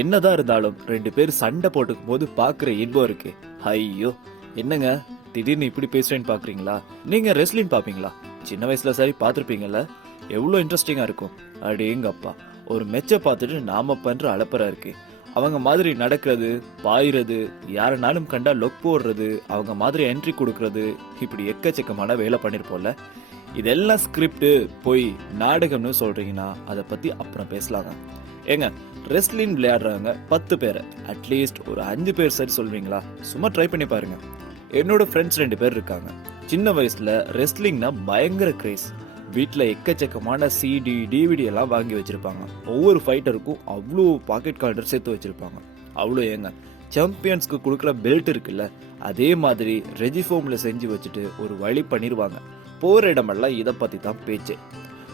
என்னதான் இருந்தாலும் 2 பேர் சண்டை போட்டுக்கும் போது பாக்குற இன்பம் இருக்கு. ஐயோ, என்னங்க திடீர்னு இப்படி பேசுறேன்னு பாக்குறீங்களா? நீங்க ரெஸ்லிங் பாப்பீங்களா? சின்ன வயசுல சரி பாத்திருப்பீங்கல்ல. எவ்வளவு இன்ட்ரெஸ்டிங்கா இருக்கும். அடேங்கப்பா, ஒரு மெச்ச பார்த்துட்டு நாம பண்ற அலப்பறா இருக்கு. அவங்க மாதிரி நடக்கிறது, பாயிறது, யாரனாலும் கண்டா லொக் போடுறது, அவங்க மாதிரி என்ட்ரி கொடுக்கறது, இப்படி எக்கச்சக்கமான வேலை பண்ணிருப்போம்ல. இதெல்லாம் ஸ்கிரிப்ட் போய் நாடகம்னு சொல்றீங்கன்னா அதை பத்தி அப்புறம் பேசலாங்க. ஏங்க, ரெஸ்லிங் விளையாடுறவங்க 10 பேரை அட்லீஸ்ட் ஒரு 5 பேர் சரி சொல்வீங்களா? சும்மா ட்ரை பண்ணி பாருங்க. என்னோட ஃப்ரெண்ட்ஸ் 2 பேர் இருக்காங்க. சின்ன வயசுல ரெஸ்லிங்னா பயங்கர கிரேஸ். வீட்டுல எக்கச்சக்கமான சிடி டிவிடி எல்லாம் வாங்கி வச்சிருப்பாங்க. ஒவ்வொரு ஃபைட்டருக்கும் அவ்வளோ பாக்கெட் கார்டர் சேர்த்து வச்சிருப்பாங்க. அவ்வளோ ஏங்க, சாம்பியன்ஸ்க்கு கொடுக்குற பெல்ட் இருக்குல்ல, அதே மாதிரி ரெஜிஃபோம்ல செஞ்சு வச்சுட்டு ஒரு வழி பண்ணிருவாங்க. போற இடமெல்லாம் இதை பத்தி தான் பேச்சு.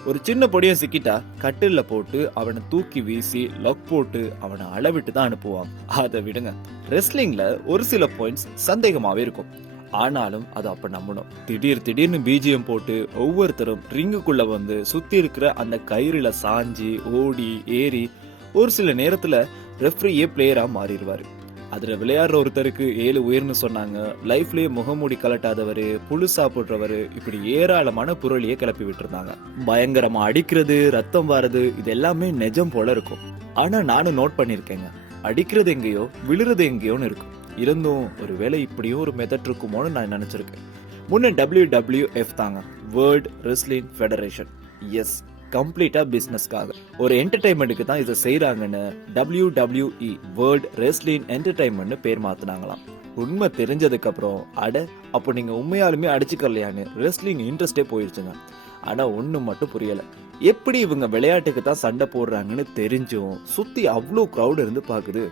ஒரு சின்ன பொடியை சிக்கிட்டா கட்டில போட்டு அவனை தூக்கி வீசி லக் போட்டு அவனை அளவிட்டு தான் அனுப்புவாங்க. அதை விடுங்க, ரெஸ்லிங்ல ஒரு சில பாயிண்ட்ஸ் சந்தேகமாவே இருக்கும். ஆனாலும் அதை அப்ப நம்பணும். திடீர்னு பிஜிஎம் போட்டு ஒவ்வொருத்தரும் ரிங்குக்குள்ள வந்து சுத்தி இருக்கிற அந்த கயிறுல சாஞ்சி ஓடி ஏறி ஒரு சில நேரத்துல ரெஃப்ரியே பிளேயரா மாறிடுவாரு. அதுல விளையாடுற ஒருத்தருக்கு 7 உயிர்னு சொன்னாங்க. லைஃப்லயே முகமூடி கலட்டாதவரு, புழு சாப்பிடுறவரு, இப்படி ஏராளமான புரளியை கிளப்பி விட்டு இருந்தாங்க. பயங்கரமா அடிக்கிறது, ரத்தம் வாரது, இது எல்லாமே நிஜம் போல இருக்கும். ஆனா நானும் நோட் பண்ணிருக்கேங்க, அடிக்கிறது எங்கேயோ விழுறது எங்கேயோன்னு இருக்கும். இருந்தும் ஒருவேளை இப்படியும் ஒரு மெத்தட் இருக்குமோன்னு நான் நினைச்சிருக்கேன். முன்ன WWF தாங்க, வேர்ல்ட் ரெஸ்லிங் ஃபெடரேஷன். எஸ், கம்ப்ளீட்டா பிசினஸ்க்காக, ஒரு என்டர்டைன்மெண்ட்டுக்கு தான் இதை செய்யறாங்கன்னு WWE வேர்ல்ட் ரெஸ்லிங் என்டர்டைன்மெண்ட் பேர் மாத்தினாங்களாம். உண்மை தெரிஞ்சதுக்கு அப்புறம் அப்போ நீங்க உண்மையாலுமே அடிச்சுக்கலையான்னு ரெஸ்லிங் இன்ட்ரெஸ்டே போயிடுச்சுங்க. ஆனா ஒண்ணு மட்டும் புரியல, எப்படி இவங்க விளையாட்டுக்கு தான் சண்டை போடுறாங்கன்னு தெரிஞ்சும் சுத்தி அவ்வளோ கிரௌட் இருந்து பாக்குது.